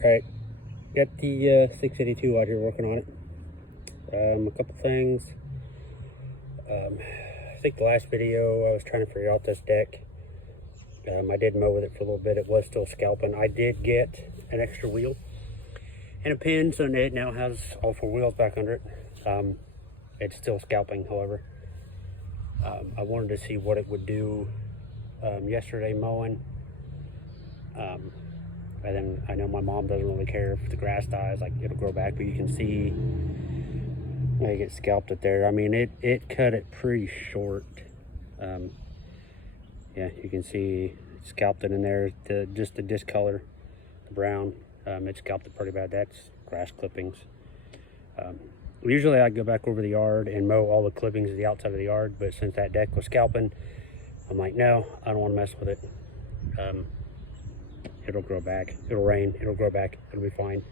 Alright, got the 682 out here working on it. A couple things. I think the last video I was trying to figure out this deck. I did mow with it for a little bit. It was still scalping. I did get an extra wheel and a pin, so it now has all four wheels back under it. It's still scalping, however. I wanted to see what it would do yesterday mowing. And then I know my mom doesn't really care if the grass dies, like it'll grow back, but you can see I get scalped it there. I mean, it cut it pretty short. Yeah, you can see it scalped it in there. Just the discolor, the brown, it scalped it pretty bad. That's grass clippings. Usually I go back over the yard and mow all the clippings of the outside of the yard, but since that deck was scalping, I'm like, no, I don't want to mess with it. It'll grow back. It'll rain. It'll grow back. It'll be fine.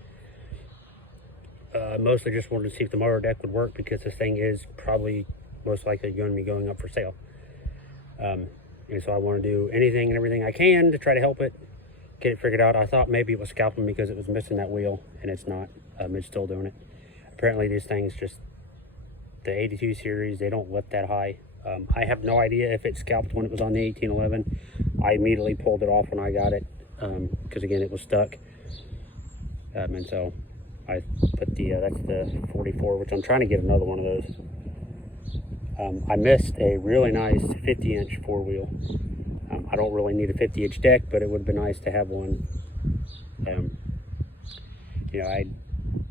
Mostly just wanted to see if the mower deck would work, because this thing is probably most likely going to be going up for sale. And so I want to do anything and everything I can to try to help it, get it figured out. I thought maybe it was scalping because it was missing that wheel, and it's not. It's still doing it. Apparently these things, just the 82 series, they don't lift that high. I have no idea if it scalped when it was on the 1811. I immediately pulled it off when I got it, because again, it was stuck. And so I put that's the 44, which I'm trying to get another one of those. I missed a really nice 50-inch four-wheel. I don't really need a 50-inch deck, but it would have been nice to have one. You know, I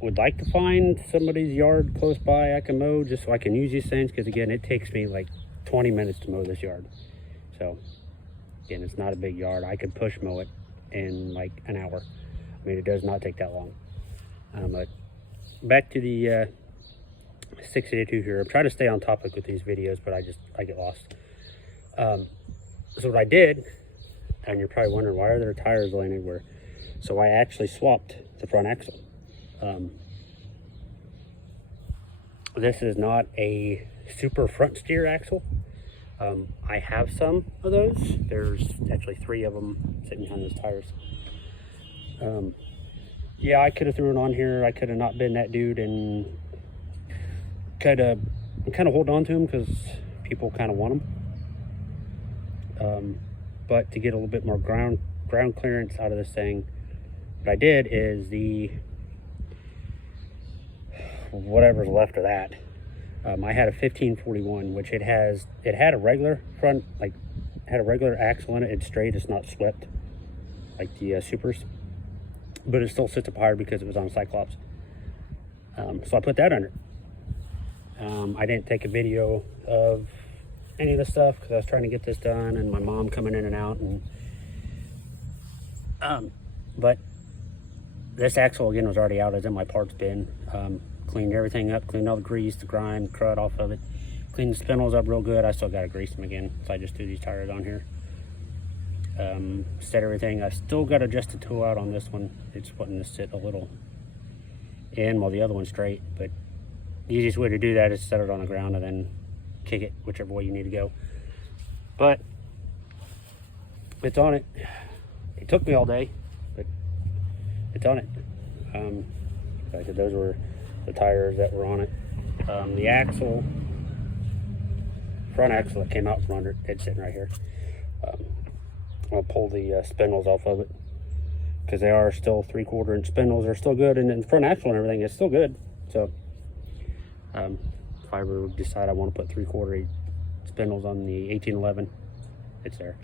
would like to find somebody's yard close by I can mow, just so I can use these things, because again, it takes me like 20 minutes to mow this yard. So again, it's not a big yard. I could push mow it in like an hour. I mean, it does not take that long. But back to the 682 here. I'm trying to stay on topic with these videos, but I get lost. So what I did, and you're probably wondering, why are there tires laying everywhere? So I actually swapped the front axle. This is not a super front steer axle. I have some of those. There's actually 3 of them sitting behind those tires. Yeah, I could have threw it on here. I could have not been that dude and kind of hold on to them because people kind of want them. But to get a little bit more ground clearance out of this thing, what I did is whatever's left of that. I had a 1541, which it had a regular front, like had a regular axle in it. It's straight, it's not swept like the Supers, but it still sits up higher because it was on Cyclops. So I put that under. I didn't take a video of any of the stuff because I was trying to get this done, and my mom coming in and out, and but this axle again was already out. It was in my parts bin. Cleaned everything up, cleaned all the grease, the grime, the crud off of it, cleaned the spindles up real good. I still got to grease them again, so I just threw these tires on here. Set everything. I still got to adjust the toe out on this one. It's wanting to sit a little in while the other one's straight, but the easiest way to do that is set it on the ground and then kick it whichever way you need to go. But it's on it. It took me all day, but it's on it. Like I said, those were the tires that were on it. The axle, front axle that came out from under it, it's sitting right here. I'll pull the spindles off of it because they are still 3/4 inch spindles. They're still good, and then the front axle and everything is still good. So if I ever decide I want to put 3/4 spindles on the 1811, it's there.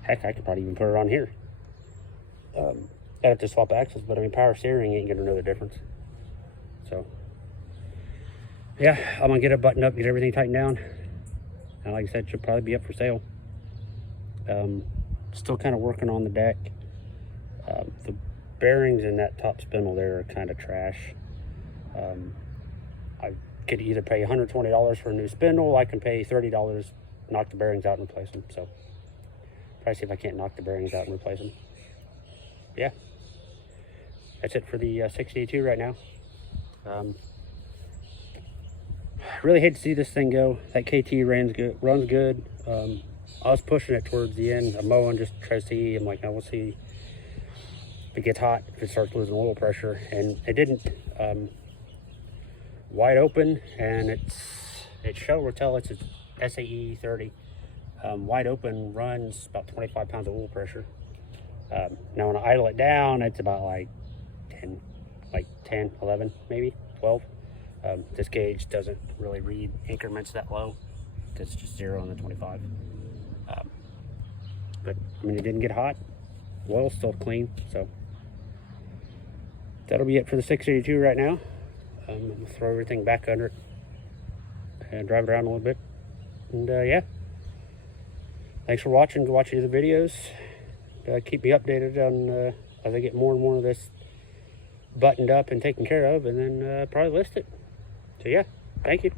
Heck, I could probably even put it on here. I'd have to swap axles, but I mean, power steering ain't gonna know the difference. So yeah, I'm gonna get it buttoned up, get everything tightened down, and like I said, it should probably be up for sale. Still kind of working on the deck. The bearings in that top spindle there are kind of trash. I could either pay $120 for a new spindle, I can pay $30, knock the bearings out and replace them. So probably see if I can't knock the bearings out and replace them. Yeah, that's it for the 682 right now. Really hate to see this thing go. That KT runs good. I was pushing it towards the end. I'm mowing just to try to see. I'm like, no, we'll see if it gets hot, if it starts losing oil pressure, and it didn't. Wide open, and it will tell it's a SAE 30. Wide open runs about 25 pounds of oil pressure. Now when I idle it down, it's about like 10, 11, maybe 12. This gauge doesn't really read increments that low. It's just 0 on the 25. But I mean, it didn't get hot. Oil's still clean, so that'll be it for the 682 right now. I'm gonna throw everything back under it and drive it around a little bit. And yeah, thanks for watching. Go watch the other videos. Keep me updated on as I get more and more of this buttoned up and taken care of, and then probably list it. So yeah, thank you.